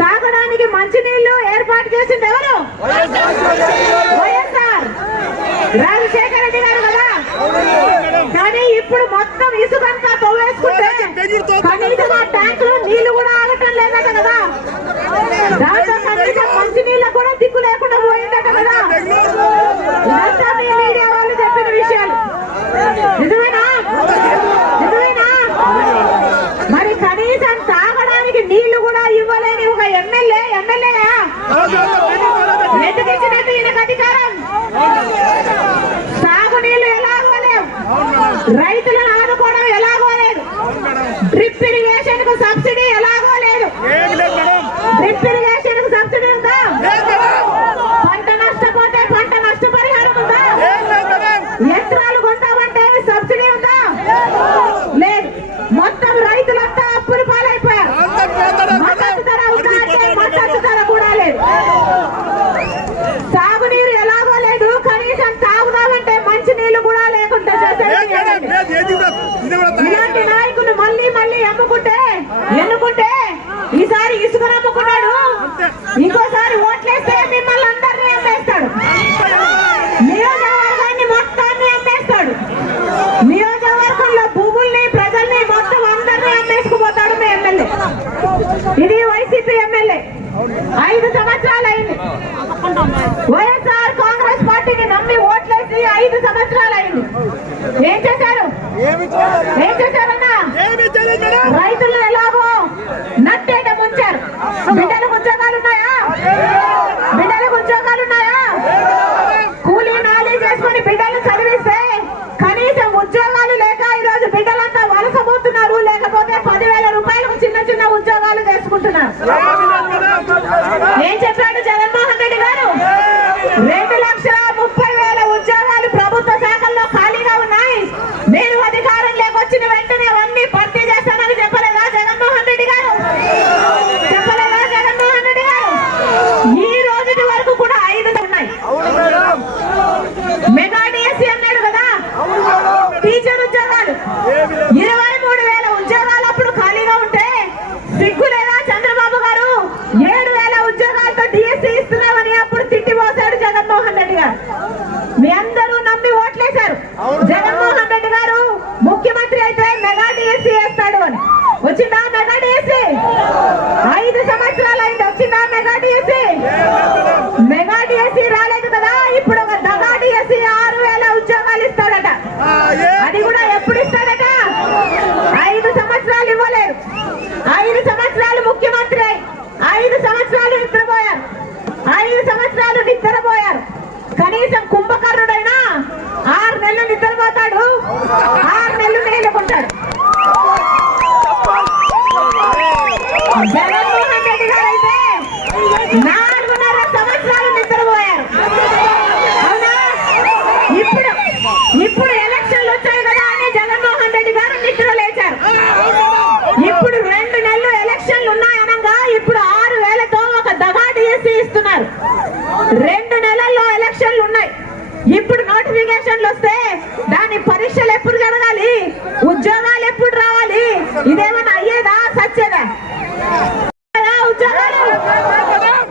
తాగడానికి మంచినీళ్లు ఏర్పాటు చేసింది ఎవరు? వైఎస్ఆర్ రాజశేఖర రెడ్డి గారు కదా. కానీ ఇప్పుడు మొత్తం ఇసుకంతా తవ్వేసుకుంటే కనీసం ఆ ట్యాంక్ లో నీళ్లు కూడా ఆగటం లేదట కదా. దాంతో కనీసం మంచినీళ్ళ కూడా దిక్కు లేకుండా పోయిందట కదా. ఇదంతా మీ మీడియా వాళ్ళు చెప్పిన విషయాలు. నిజమేనా? నిజమేనా? మరి కనీసం తాగడానికి నీళ్లు కూడా ఇవ్వలేని ఒక ఎమ్మెల్యేయా ఎందుకు ఇచ్చినట్టు ఈయనకు అధికారం? సాగునీళ్లు ఎలాగో లేవు, రైతులను ఆదుకోవడం ఎలాగో లేదు, డ్రిప్ ఇరిగేషన్ కు సబ్సిడీ ఎలాగో లేదు. డ్రిప్ ఇరిగేషన్ కు సబ్సిడీ ఉందా? పంట నష్టపోతే పంట నష్టపరిహారం ఉందా? యంత్రాలు కొంటామంటే సబ్సిడీ ఉందా? లేదు. మొత్తం రైతులంతా అప్పులు పాలైపోయారు. మద్దతు ధర ఉందా అంటే మద్దతు ధర కూడా లేదు. సాగునీరు ఎలాగో లేదు, కనీసం తాగుదామంటే మంచి నీళ్లు కూడా లేకుండా ఇలాంటి నాయకులు మళ్ళీ మళ్ళీ ఎన్నుకుంటే ఈసారి ఇసుకను అమ్ముకున్నాడు, ఇంకోసారి ఓట్లేస్తే మిమ్మల్ని అందరినీ అమ్మేస్తాడు, నియోజకవర్గాన్ని మొత్తాన్ని అమ్మేస్తాడు, నియోజకవర్గంలో భూముల్ని ప్రజల్ని మొత్తం అందరినీ అమ్మేసుకుపోతాడు మీ ఎమ్మెల్యే. ఇది వైసీపీ ఎమ్మెల్యే. 5 సంవత్సరాలు అయింది. వైఎస్ఆర్ కాంగ్రెస్ పార్టీని నమ్మి ఓట్లేసి 5 సంవత్సరాలు అయింది. ఏం చేశారు? ఏం చేశారన్నా? రైతులను ఎలాగో నట్టేట ముంచారు. బిడ్డలకు ఉద్యోగాలున్నాయా? బిడ్డలకు ఉద్యోగాలున్నాయా? కూలీ నాలీ చేసుకుని బిడ్డలు చదివిస్తే కనీసం ఉద్యోగాలు లేక ఈరోజు బిడ్డలంతా వలసపోతున్నారు. లేకపోతే 10,000 రూపాయలకు చిన్న చిన్న ఉద్యోగాలు చేసుకుంటున్నారు. ఏం చెప్పాడు జగన్మోహన్ రెడ్డి గారు? 2,30,000 ఉద్యోగాలు ప్రభుత్వ శాఖల్లో ఖాళీగా ఉన్నాయి, మీరు అధికారం లేకొచ్చిన వెంటనే అవన్నీ భర్తీ చేస్తానని చెప్పలేదా జగన్మోహన్ రెడ్డి గారు? చెప్పలేదా జగన్మోహన్ రెడ్డి గారు? ఈ రోజుటి వరకు కూడా 5 ఉన్నాయి. మెగా డిఎస్సీ అన్నాడు కదా, టీచర్ ఉద్యోగాలు 23,000 ఉద్యోగాలు అప్పుడు ఖాళీగా ఉంటే సిగ్గు లేదా చంద్రబాబు గారు? 7,000 ఉద్యోగాలతో డిఎస్సీ ఇస్తున్నామని అప్పుడు తిట్టిపోసాడు జగన్మోహన్ రెడ్డి గారు. మీ అందరూ నమ్మి ఓట్లేశారు. జగన్మోహన్ రెడ్డి గారు ముఖ్యమంత్రి అయితే మెగా డిఎస్సీ వేస్తాడు అని. వచ్చిందా మెగా డిఎస్సీ? 5 సంవత్సరాలు అయింది. వచ్చిందా మెగా డిఎస్సీ? మెగా డిఎస్సీ రాలేదు కదా. ఇప్పుడు ఒక దగా డిఎస్సీ 6,000 ఉద్యోగాలు ఇస్తాడట. అది కూడా ఎప్పుడు ఇస్తాడట? 5 సంవత్సరాలు ఇవ్వలేదు. 5 సంవత్సరాలు ముఖ్యమంత్రి 5 సంవత్సరాలు నిద్రపోయారు. 5 సంవత్సరాలు నిద్రపోయారు. కనీసం కుంభకర్ణుడైనా 6 నెలలు నిద్రపోతాడు, 6 నెలలు మేలుకుంటాడు. జగన్మోహన్ రెడ్డి గారు అయితే 4.5 సంవత్సరాలు నిద్రపోయారు. అవునా? ఇప్పుడు ఎలక్షన్లు వచ్చాయి కదా అని జగన్మోహన్ రెడ్డి గారు నిద్ర లేచారు. ఇప్పుడు 2 నెలలు ఎలక్షన్లు ఉన్నాయనగా ఇప్పుడు 6,000తో ఒక దగా డిఎస్సీ ఇస్తున్నారు. 2 నెలల్లో ఎలక్షన్లు ఉన్నాయి. ఇప్పుడు నోటిఫికేషన్లు వస్తే దాని పరీక్షలు ఎప్పుడు జరగాలి, ఉద్యోగాలు ఎప్పుడు రావాలి? ఇదేమన్నా అయ్యేదా సచ్చేదా? ఉద్యోగాలు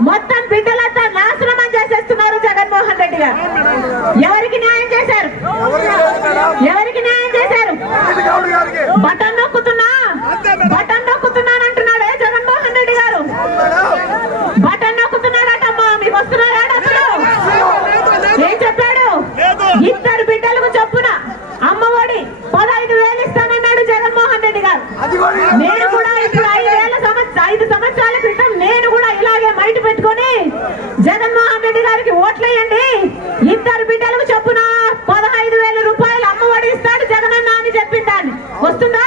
మొత్తం బిడ్డలంతా నాశనం చేసేస్తున్నారు జగన్మోహన్ రెడ్డి గారు. ఎవరికి న్యాయం చేశారు? ఎవరికి న్యాయం చేశారు? బటన్ నొక్కుతున్నానంటున్నాడే జగన్మోహన్ రెడ్డి గారు. బటన్ నొక్కుతున్నాడటమ్మా. మీకు వస్తున్నాడా డబ్బులు? ఏం చెప్పాడు? 2 బిడ్డలకు చొప్పున అమ్మఒడి 15,000 ఇస్తానన్నాడు జగన్మోహన్ రెడ్డి గారు. నేను కూడా ఇప్పుడు 5 సంవత్సరాల క్రితం నేను కూడా ఇలాగే మైట్ పెట్టుకొని జగన్మోహన్ రెడ్డి గారికి ఓట్లేయండి, 2 బిడ్డలకు చొప్పున 15,000 రూపాయలు అమ్మఒడి ఇస్తాడు జగనన్న అని చెప్పిందాన్ని. వస్తుందా?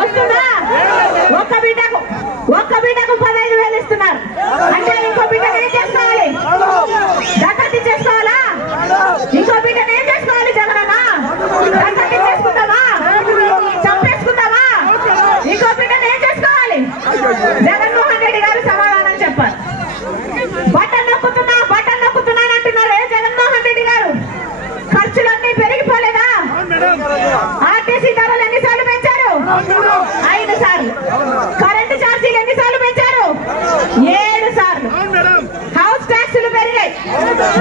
వస్తుందా? ఒక్క బిడ్డకు 15,000 ఇస్తున్నారు అంటే ఇంకో బిడ్డను ఏం చేసుకోవాలి? దత్తత చేసుకోవాలా? ఇంకో బిడ్డను ఏం చేసుకోవాలి జగనన్న? దత్తత చేసుకుంటావా? చంపేసుకుంటావా? ఇంకో బిడ్డను ఏం చేసుకోవాలి? జగన్మోహన్ రెడ్డి గారు సమాధానం చెప్పారు. బటన్ నొక్కుతున్నా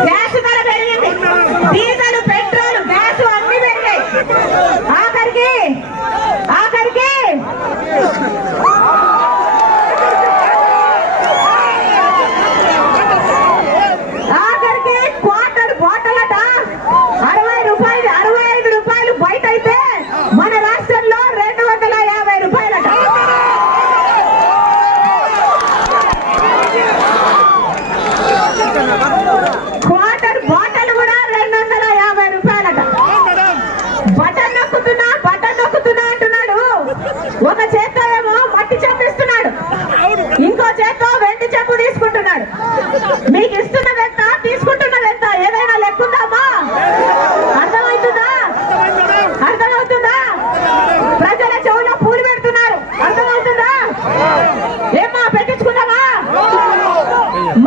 గ్యాస్ ధర పెరిగింది, డీజిల్ పెట్రోల్ గ్యాస్ అన్ని పెరిగాయి. ఆఖరికి క్వార్టర్ బాటిల్ అట 60 రూపాయలు, 65 రూపాయలు బయట అయితే మన రాష్ట్రంలో 250 రూపాయలట. క్వార్టర్ బాటిల్ కూడా 250 రూపాయలట. బటన్ నొక్కుతున్నా అంటున్నాడు. ఒక చేత్తో ఏమో మట్టి చెప్పిస్తున్నాడు, ఇంకో చేత్తో వెండి చెప్పు తీసుకుంటున్నాడు. మీకు ఇస్తున్నది ఎంత, తీసుకుంటున్నది ఎంత, ఏదైనా లెక్కుందామా? అర్థమవుతుందా? ప్రజల చెవులో పూలు పెడుతున్నారు, అర్థమవుతుందా? ఏమా పెట్టించుకుందామా?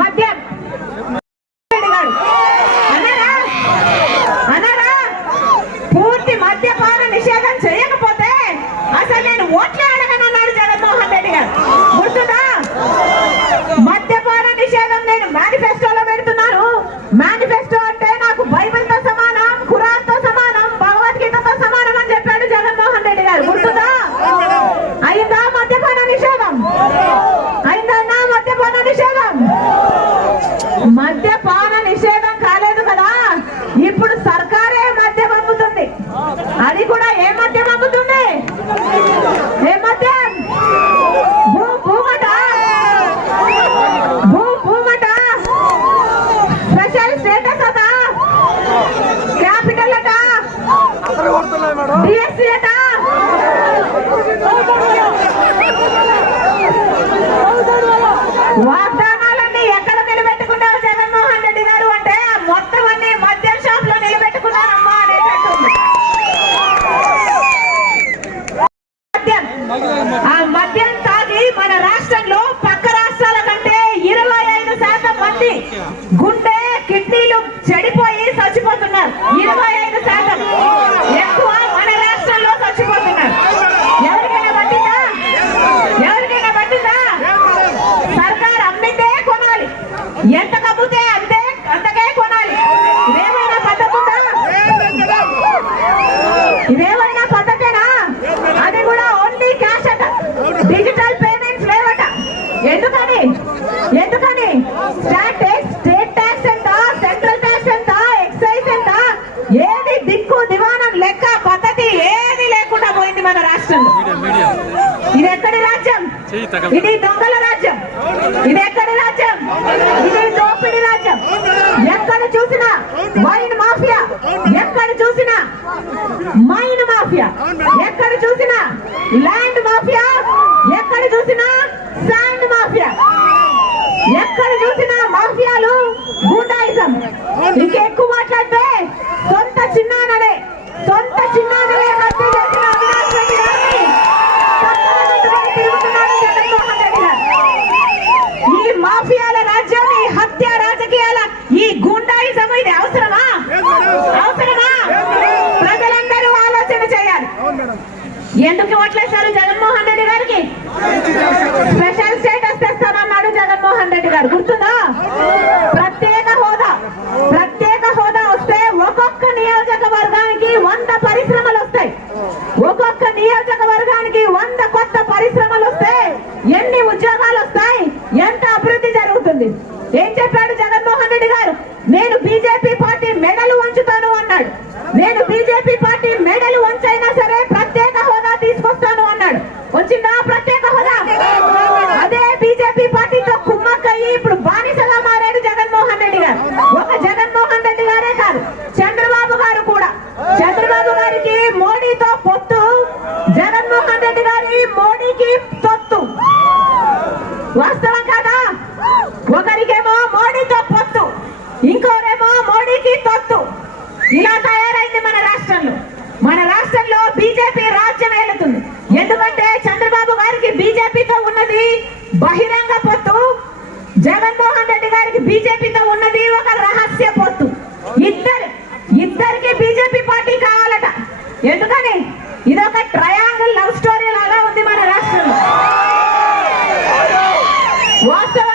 మద్యం అన్నారా పూర్తి మద్యపాన నిషేధం చేయకపోతే అసలు నేను ఓట్లే అడగనన్నాడు జగన్మోహన్ రెడ్డి గారు. గుర్తుందా? మద్యపాన నిషేధం నేను మేనిఫెస్టోలో పెడుతున్నాను. మేనిఫెస్టో అంటే నాకు బైబిల్తో సమానం, ఖురాన్తో సమానం, భగవద్గీతతో సమానం అని చెప్పాడు జగన్మోహన్ రెడ్డి గారు. గుర్తుందా? అయిందా మద్యపాన నిషేధం? అయిందన్నా మద్యపాన నిషేధం? మద్యపాన నిషేధం కాలేదు కదా, ఇప్పుడు సర్కారే మద్యం అమ్ముతుంది. అది కూడా ఏ మద్యం అమ్ముతుంది? ఏ మద్యం? భూమట, స్పెషల్ స్టేటస్ అట, క్యాపిటల్ అట, డిఎస్సీ అట. వాగ్దానాలన్నీ ఎక్కడ నిలబెట్టుకున్నారు జగన్మోహన్ రెడ్డి గారు అంటే మొత్తం అన్ని మద్యం షాప్ లో నిలబెట్టుకున్నారమ్మా అనేటట్టుంది. ఆ మద్యం తాగి మన రాష్ట్రంలో పక్క రాష్ట్రాల కంటే 25% మంది గుండె కిడ్నీలు చెడిపోయి చచ్చిపోతున్నారు. 25% ఎక్కువ మన రాష్ట్రంలో చచ్చిపోతున్నారు. ఎవరికైనా పట్టిందా? సర్కార్ అమ్మితే కొనాలి, ఎంత కమ్మితే అంతకే కొనాలి. ఇదేమైనా పద్ధతేనా? అది కూడా ఓన్లీ క్యాష్ అట, డిజిటల్ పేమెంట్స్ లేవట. ఎందుకని? స్టేట్ ట్యాక్స్ ఎంత, సెంట్రల్ ట్యాక్స్ ఎంత, ఎక్సైజ్ ఎంత, ఏది దిక్కు దివానం లెక్క పద్ధతి ఏది లేకుండా పోయింది మన రాష్ట్రంలో. ఇది ఎక్కడి రాజ్యం? ఇది దొంగల రాజ్యం. ఇది ఎక్కడి రాజ్యం? ఇది దోపిడి రాజ్యం. ఎక్కడ చూసినా వైన్ మాఫియా, ఎక్కడ చూసినా మైన్ మాఫియా, ఎక్కడ చూసినా ల్యాండ్ మాఫియా, ఎక్కడ చూసినా శాండ్ మాఫియా, ఎక్కడ చూసినా మాఫియాలు, గూండాయిజం. ఇంకెక్కువ మాట్లాడితే సొంత చిన్నాననే హత్య చేసిన అవినాష్ రెడ్డి గారిని తిరుగుతున్నాడు జగన్మోహన్ రెడ్డి గారు. ఈ మాఫియాల రాజ్యం, ఈ హత్య రాజకీయాల, ఈ గూండాయిజం ఇది అవసరమా? ప్రజలందరూ ఆలోచన చేయాలి. ఎందుకు ఓట్లేశారు జగన్మోహన్ రెడ్డి గారికి? స్పెషల్ స్టేటస్ తెస్తానన్నాడు జగన్మోహన్ రెడ్డి గారు. గుర్తుందా? ప్రత్యేక హోదా వస్తే ఒక్కొక్క నియోజకవర్గానికి 100 పరిశ్రమలు వస్తాయి. ఒక్కొక్క నియోజకవర్గానికి 100 కొత్త పరిశ్రమలు వస్తే ఎన్ని ఉద్యోగాలు వస్తాయి? ఎంత అభివృద్ధి జరుగుతుంది? ఏం చెప్పాడు జగన్మోహన్ రెడ్డి గారు? నేను బీజేపీ పార్టీ మెడలు వంచుతాను అన్నాడు. నేను బీజేపీ పార్టీ మెడలు వంచైనా సరే ప్రత్యేక హోదా తీసుకొస్తాను అన్నాడు. వచ్చిందా ప్రత్యేక హోదా? అదే బీజేపీ పార్టీతో కుమ్మక్కయ్యి ఇప్పుడు బానిసగా మారాడు జగన్మోహన్ రెడ్డి గారు. ఒక జగన్మోహన్ రెడ్డి గారే కాదు, చంద్రబాబు గారు కూడా. చంద్రబాబు గారికి మోడీతో పొత్తు, జగన్మోహన్ రెడ్డి గారి మోడీకి తొత్తు. వాస్తవం కాదా? ఒకరికేమో మోడీతో పొత్తు, ఇంకోరేమో మోడీకి తొత్తు. ఇలా తయారైంది మన రాష్ట్రంలో. మన రాష్ట్రంలో బీజేపీ రాజ్యం ఏలుతుంది. ఎందుకంటే చంద్రబాబు గారికి బీజేపీతో ఉన్నది బహిరంగ పొత్తు, జగన్మోహన్ రెడ్డి గారికి బీజేపీతో ఉన్నది ఒక రహస్య పొత్తు. ఇద్దరికి బీజేపీ పార్టీ కావాలట. ఎందుకని? ఇదొక ట్రయాంగిల్ లవ్ స్టోరీ లాగా ఉంది మన రాష్ట్రంలో. వాస్తవం